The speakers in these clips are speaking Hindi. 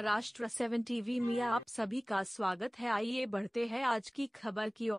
महाराष्ट्र 7 टीवी में आप सभी का स्वागत है। आइए बढ़ते हैं आज की खबर की ओर।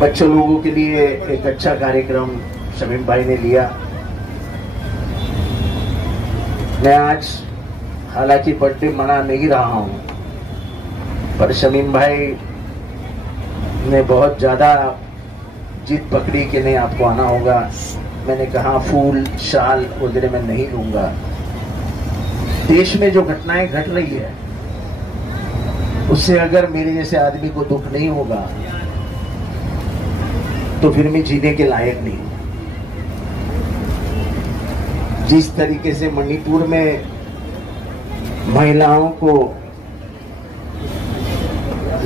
बच्चों लोगों के लिए एक अच्छा कार्यक्रम शमीम भाई ने लिया। मैं आज हालांकि बर्थडे मना नहीं रहा हूं, पर शमीम भाई ने बहुत ज्यादा जिद पकड़ी कि नहीं आपको आना होगा। मैंने कहा फूल शाल वगैरह मैं नहीं लूंगा। देश में जो घटनाएं घट रही है उससे अगर मेरे जैसे आदमी को दुख नहीं होगा तो फिर मैं जीने के लायक नहीं। जिस तरीके से मणिपुर में महिलाओं को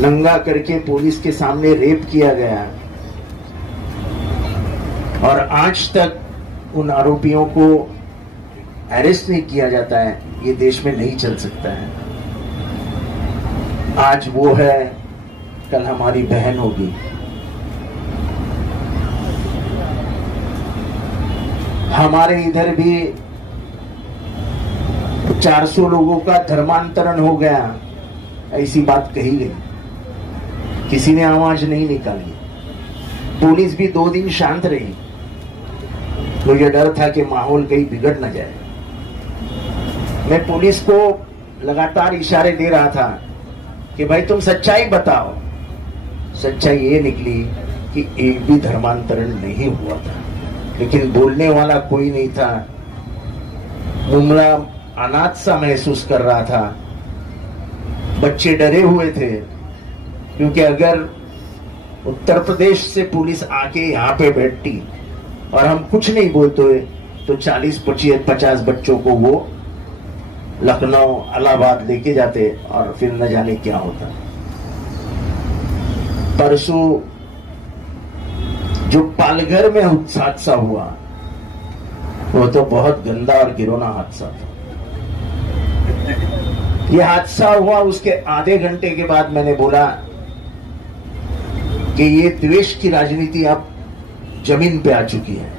नंगा करके पुलिस के सामने रेप किया गया और आज तक उन आरोपियों को अरेस्ट नहीं किया जाता है, ये देश में नहीं चल सकता है। आज वो है, कल हमारी बहन होगी। हमारे इधर भी 400 लोगों का धर्मांतरण हो गया, ऐसी बात कही गई, किसी ने आवाज नहीं निकाली। पुलिस भी 2 दिन शांत रही, मुझे डर था कि माहौल कहीं बिगड़ न जाए। मैं पुलिस को लगातार इशारे दे रहा था कि भाई तुम सच्चाई बताओ। सच्चाई ये निकली कि एक भी धर्मांतरण नहीं हुआ था, लेकिन बोलने वाला कोई नहीं था। मुमला अनाथ सा महसूस कर रहा था। बच्चे डरे हुए थे, क्योंकि अगर उत्तर प्रदेश से पुलिस आके यहाँ पे बैठती और हम कुछ नहीं बोलते तो 40-50 बच्चों को वो लखनऊ इलाहाबाद लेके जाते और फिर न जाने क्या होता। परसों जो पालघर में हादसा हुआ वो तो बहुत गंदा और घिनौना हादसा था। ये हादसा हुआ उसके आधे घंटे के बाद मैंने बोला कि ये द्वेष की राजनीति अब जमीन पे आ चुकी है।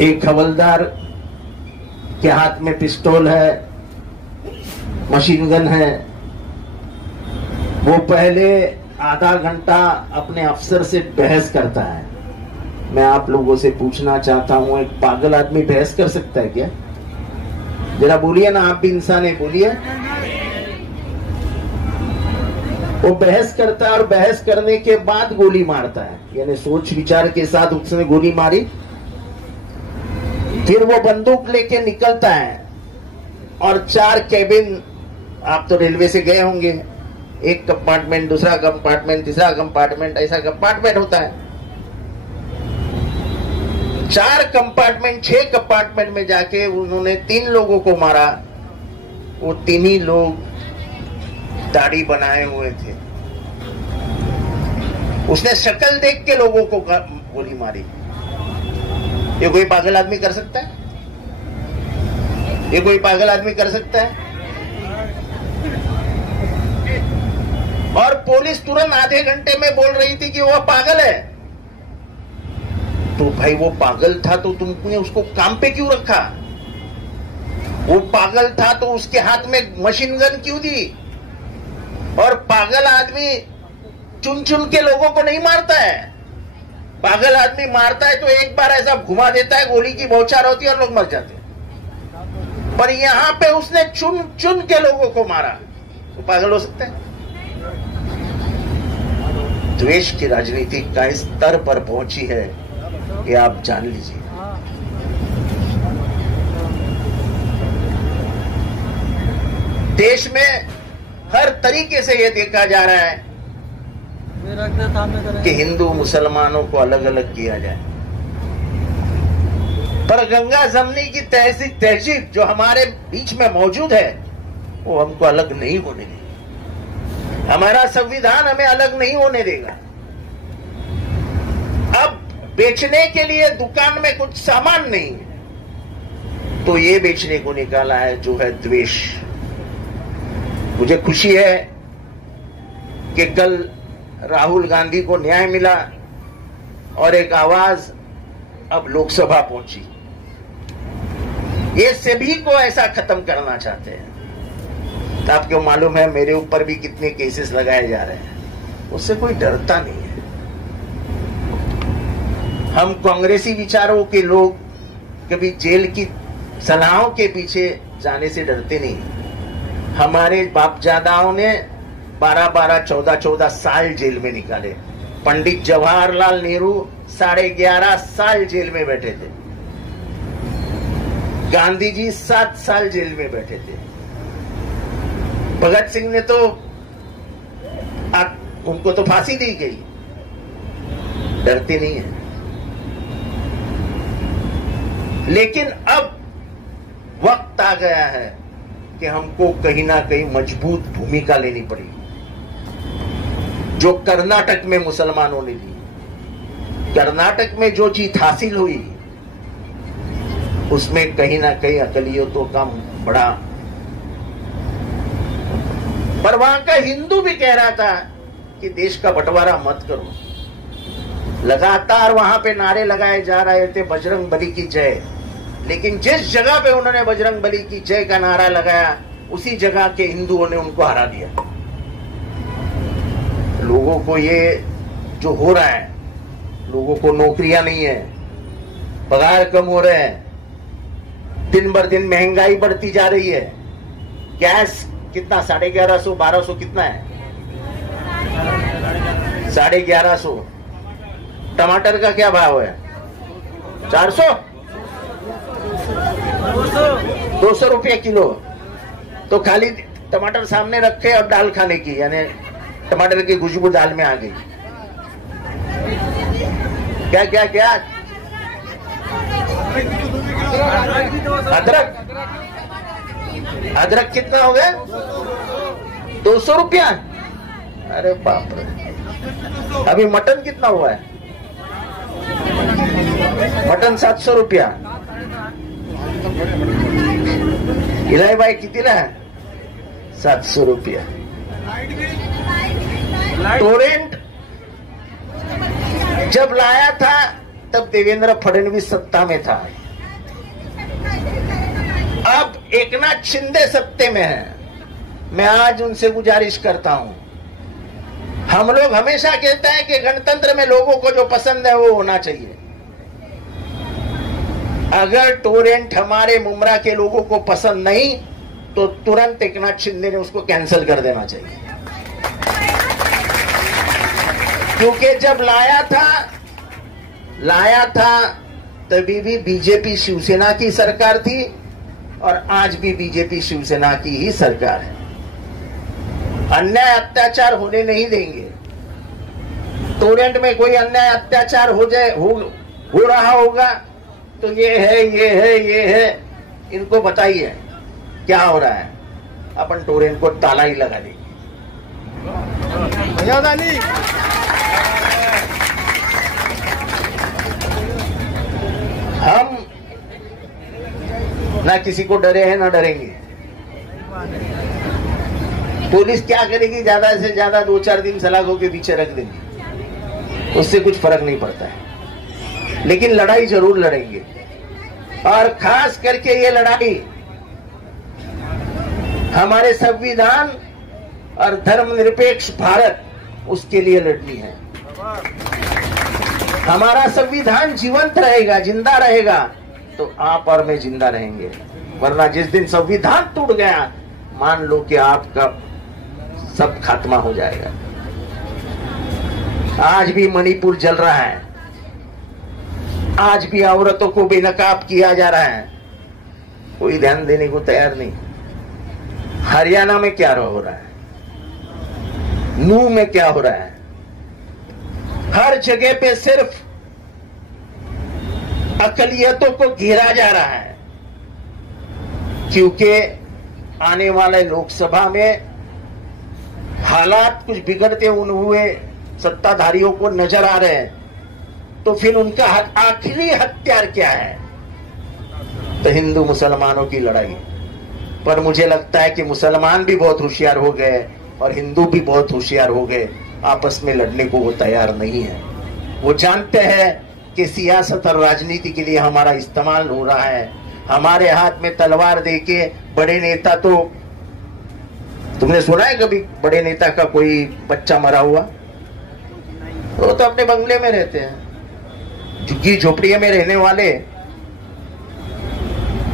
एक हवलदार के हाथ में पिस्तौल है, मशीन गन है, वो पहले आधा घंटा अपने अफसर से बहस करता है। मैं आप लोगों से पूछना चाहता हूं, एक पागल आदमी बहस कर सकता है क्या? जरा बोलिए ना, आप भी इंसान है, बोलिए। वो बहस करता है और बहस करने के बाद गोली मारता है, यानी सोच विचार के साथ उसने गोली मारी। फिर वो बंदूक लेके निकलता है और 4 केबिन, आप तो रेलवे से गए होंगे, एक कंपार्टमेंट, दूसरा कंपार्टमेंट, तीसरा कंपार्टमेंट, ऐसा कंपार्टमेंट होता है। 4 कंपार्टमेंट, 6 कंपार्टमेंट में जाके उन्होंने 3 लोगों को मारा। वो 3 ही लोग दाढ़ी बनाए हुए थे। उसने शक्ल देख के लोगों को गोली मारी। ये कोई पागल आदमी कर सकता है? ये कोई पागल आदमी कर सकता है? और पुलिस तुरंत आधे घंटे में बोल रही थी कि वो पागल है। तो भाई वो पागल था तो तुमने उसको काम पे क्यों रखा? वो पागल था तो उसके हाथ में मशीन गन क्यों दी? और पागल आदमी चुन चुन के लोगों को नहीं मारता है। पागल आदमी मारता है तो एक बार ऐसा घुमा देता है, गोली की बौछार होती है और लोग मर जाते हैं। पर यहां पे उसने चुन चुन के लोगों को मारा, तो पागल हो सकता है? द्वेष की राजनीति का इस स्तर पर पहुंची है कि आप जान लीजिए। देश में हर तरीके से यह देखा जा रहा है कि हिंदू मुसलमानों को अलग अलग किया जाए, पर गंगा जमनी की तहजीब जो हमारे बीच में मौजूद है वो हमको अलग नहीं होने देगी। हमारा संविधान हमें अलग नहीं होने देगा। अब बेचने के लिए दुकान में कुछ सामान नहीं है तो ये बेचने को निकाला है जो है द्वेष। मुझे खुशी है कि कल राहुल गांधी को न्याय मिला और एक आवाज अब लोकसभा पहुंची। ये सभी को ऐसा खत्म करना चाहते हैं। तो आपको मालूम है मेरे ऊपर भी कितने केसेस लगाए जा रहे हैं, उससे कोई डरता नहीं है। हम कांग्रेसी विचारों के लोग कभी जेल की सलाहों के पीछे जाने से डरते नहीं। हमारे बापजादाओं ने 12-12, 14-14 साल जेल में निकाले। पंडित जवाहरलाल नेहरू 11.5 साल जेल में बैठे थे। गांधी जी 7 साल जेल में बैठे थे। भगत सिंह ने तो उनको तो फांसी दी गई। डरते नहीं है। लेकिन अब वक्त आ गया है कि हमको कहीं ना कहीं मजबूत भूमिका लेनी पड़ेगी। जो कर्नाटक में मुसलमानों ने दी, कर्नाटक में जो जीत हासिल हुई उसमें कहीं ना कहीं अकलियतों का बड़ा, पर वहां का हिंदू भी कह रहा था कि देश का बंटवारा मत करो। लगातार वहां पे नारे लगाए जा रहे थे बजरंग बली की जय, लेकिन जिस जगह पे उन्होंने बजरंग बली की जय का नारा लगाया उसी जगह के हिंदुओं ने उनको हरा दिया। लोगों को ये जो हो रहा है, लोगों को नौकरियां नहीं है, पगार कम हो रहे हैं, दिन बर दिन महंगाई बढ़ती जा रही है। गैस कितना 1150, 1200 कितना है? 1150। टमाटर का क्या भाव है? 400, 200 रुपये किलो। तो खाली टमाटर सामने रखे और दाल खाने की, यानी टमाटर की खुशबू दाल में आ गई। क्या क्या क्या? अदरक, अदरक कितना हो गया? 200 रुपया। अरे बाप रे। अभी मटन कितना हुआ है? मटन 700 रुपया। इलाही भाई कितीला है? 700 रुपया। टोरेंट जब लाया था तब देवेंद्र फडणवीस सत्ता में था। अब एकनाथ शिंदे सत्ते में है। मैं आज उनसे गुजारिश करता हूं, हम लोग हमेशा कहते हैं कि गणतंत्र में लोगों को जो पसंद है वो होना चाहिए। अगर टोरेंट हमारे मुमरा के लोगों को पसंद नहीं तो तुरंत एकनाथ शिंदे ने उसको कैंसिल कर देना चाहिए। क्योंकि जब लाया था तभी भी बीजेपी शिवसेना की सरकार थी और आज भी बीजेपी शिवसेना की ही सरकार है। अन्याय अत्याचार होने नहीं देंगे। टोरेंट में कोई अन्याय अत्याचार हो रहा होगा तो ये है, इनको बताइए क्या हो रहा है। अपन टोरेंट को ताला ही लगा देंगे। हम ना किसी को डरे हैं ना डरेंगे। पुलिस क्या करेगी? ज्यादा से ज्यादा 2-4 दिन सलाखों के पीछे रख देंगे, उससे कुछ फर्क नहीं पड़ता है। लेकिन लड़ाई जरूर लड़ेंगे, और खास करके ये लड़ाई हमारे संविधान और धर्मनिरपेक्ष भारत, उसके लिए लड़नी है। हमारा संविधान जीवंत रहेगा, जिंदा रहेगा, तो आप और मैं जिंदा रहेंगे। वरना जिस दिन संविधान टूट गया, मान लो कि आपका सब खात्मा हो जाएगा। आज भी मणिपुर जल रहा है, आज भी औरतों को बेनकाब किया जा रहा है, कोई ध्यान देने को तैयार नहीं। हरियाणा में क्या हो रहा है, नूह में क्या हो रहा है, हर जगह पे सिर्फ अकलियतों को घेरा जा रहा है, क्योंकि आने वाले लोकसभा में हालात कुछ बिगड़ते हुए सत्ताधारियों को नजर आ रहे हैं। तो फिर उनका आखिरी हथियार क्या है? तो हिंदू मुसलमानों की लड़ाई। पर मुझे लगता है कि मुसलमान भी बहुत होशियार हो गए और हिंदू भी बहुत होशियार हो गए, आपस में लड़ने को वो तैयार नहीं है। वो जानते हैं कि सियासत और राजनीति के लिए हमारा इस्तेमाल हो रहा है। हमारे हाथ में तलवार देके बड़े नेता, तो तुमने सुना है कभी बड़े नेता का कोई बच्चा मरा हुआ? वो तो अपने बंगले में रहते हैं, झुग्गी झोपड़ियों में रहने वाले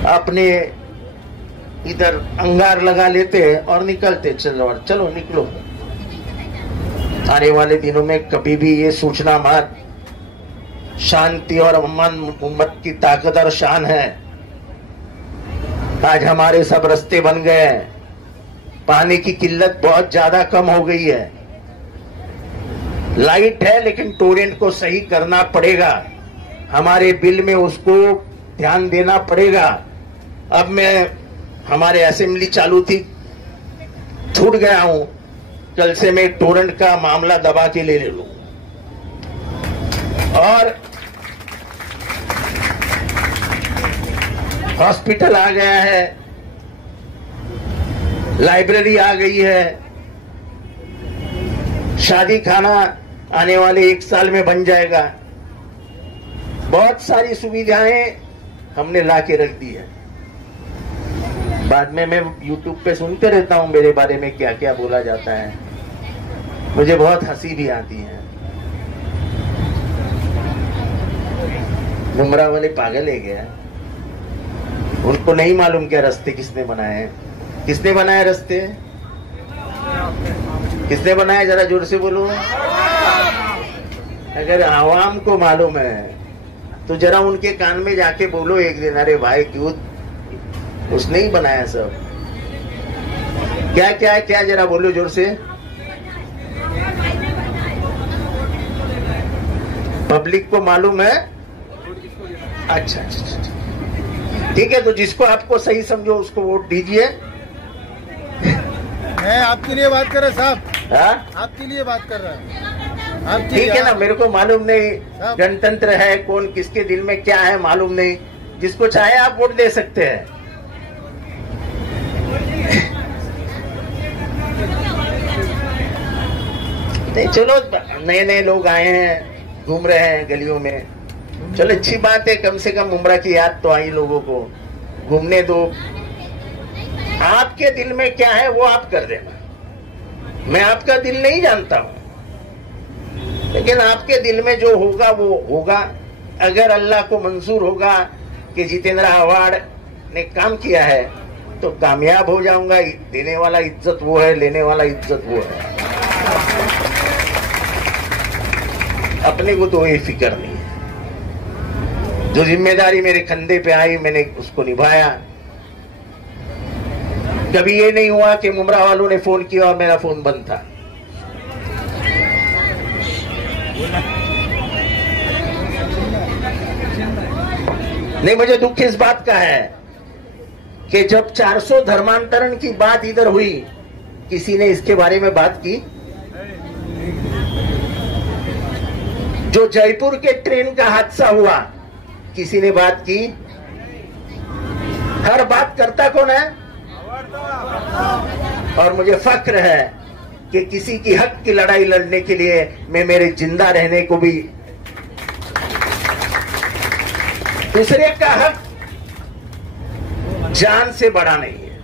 अपने इधर अंगार लगा लेते और निकलते, चलो निकलो। आने वाले दिनों में कभी भी ये सोचना मत, शांति और अमन उम्मत की ताकत और शान है। आज हमारे सब रास्ते बन गए हैं, पानी की किल्लत बहुत ज्यादा कम हो गई है, लाइट है लेकिन टोरेंट को सही करना पड़ेगा, हमारे बिल में उसको ध्यान देना पड़ेगा। अब मैं हमारे असेंबली चालू थी, छूट गया हूं, कल से मैं टोरेंट का मामला दबा के ले लूं। और हॉस्पिटल आ गया है, लाइब्रेरी आ गई है, शादी खाना आने वाले 1 साल में बन जाएगा। बहुत सारी सुविधाएं हमने ला के रख दी है। बाद में मैं YouTube पे सुनते रहता हूं मेरे बारे में क्या क्या बोला जाता है, मुझे बहुत हंसी भी आती है। मुमरा वाले पागल है क्या? उनको नहीं मालूम क्या रास्ते किसने बनाए हैं? किसने बनाए रास्ते? किसने बनाए? जरा जोर से बोलो। अगर आवाम को मालूम है तो जरा उनके कान में जाके बोलो एक दिन, अरे भाई क्यों उसने ही बनाया सब। क्या क्या है, क्या जरा बोलो जोर से। पब्लिक को मालूम है? अच्छा ठीक है, तो जिसको आपको सही समझो उसको वोट दीजिए। मैं आपके लिए बात कर रहा साहब। हाँ, आपके लिए बात कर रहा है। ठीक है ना, मेरे को मालूम नहीं गणतंत्र है, कौन किसके दिल में क्या है मालूम नहीं, जिसको चाहे आप वोट दे सकते हैं। चलो, नए नए लोग आए हैं, घूम रहे हैं गलियों में, चलो अच्छी बात है, कम से कम उम्र की याद तो आई लोगों को, घूमने दो। आपके दिल में क्या है वो आप कर देना, मैं आपका दिल नहीं जानता हूं, लेकिन आपके दिल में जो होगा वो होगा। अगर अल्लाह को मंजूर होगा कि जितेंद्र आव्हाड ने काम किया है तो कामयाब हो जाऊंगा। देने वाला इज्जत वो है, लेने वाला इज्जत वो है। अपने को तो ये फिक्र नहीं है। जो जिम्मेदारी मेरे कंधे पे आई मैंने उसको निभाया। कभी ये नहीं हुआ कि मुमरा वालों ने फोन किया और मेरा फोन बंद था। नहीं, मुझे दुख इस बात का है कि जब 400 धर्मांतरण की बात इधर हुई, किसी ने इसके बारे में बात की? जो जयपुर के ट्रेन का हादसा हुआ, किसी ने बात की? हर बात करता कौन है? और मुझे फक्र है कि किसी की हक की लड़ाई लड़ने के लिए मैं मेरे जिंदा रहने को भी, दूसरे का हक जान से बड़ा नहीं है।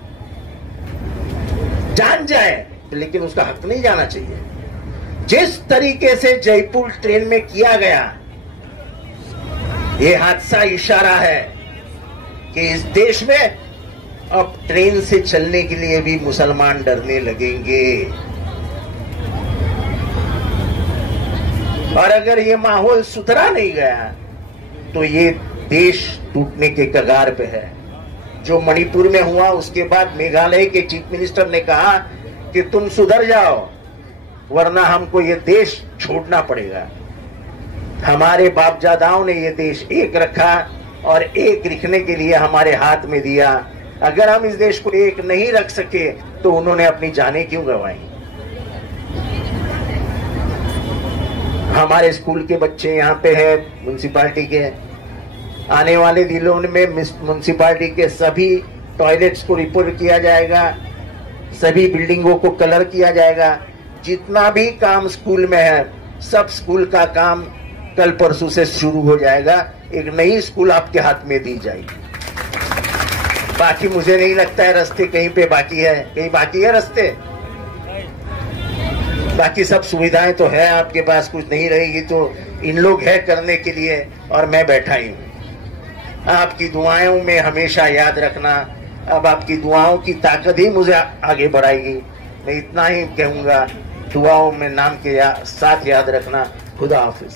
जान जाए लेकिन उसका हक नहीं जाना चाहिए। जिस तरीके से जयपुर ट्रेन में किया गया, यह हादसा इशारा है कि इस देश में अब ट्रेन से चलने के लिए भी मुसलमान डरने लगेंगे। और अगर ये माहौल सुधरा नहीं गया तो ये देश टूटने के कगार पे है। जो मणिपुर में हुआ, उसके बाद मेघालय के चीफ मिनिस्टर ने कहा कि तुम सुधर जाओ वरना हमको ये देश छोड़ना पड़ेगा। हमारे बापजादाओं ने ये देश एक रखा और एक रखने के लिए हमारे हाथ में दिया। अगर हम इस देश को एक नहीं रख सके तो उन्होंने अपनी जानें क्यों गंवाई। हमारे स्कूल के बच्चे यहाँ पे है म्युनिसिपालिटी के, आने वाले दिनों में म्युनिसिपालिटी के सभी टॉयलेट्स को रिपेयर किया जाएगा, सभी बिल्डिंगों को कलर किया जाएगा। जितना भी काम स्कूल में है, सब स्कूल का काम कल परसों से शुरू हो जाएगा। एक नई स्कूल आपके हाथ में दी जाएगी। बाकी मुझे नहीं लगता है रास्ते कहीं पे बाकी है, कहीं बाकी है रास्ते। बाकी सब सुविधाएं तो है आपके पास, कुछ नहीं रहेगी तो इन लोग है करने के लिए और मैं बैठा ही हूं। आपकी दुआओं में हमेशा याद रखना। अब आपकी दुआओं की ताकत ही मुझे आगे बढ़ाएगी। मैं इतना ही कहूंगा, दुआओं में नाम के साथ याद रखना। खुदा हाफिज।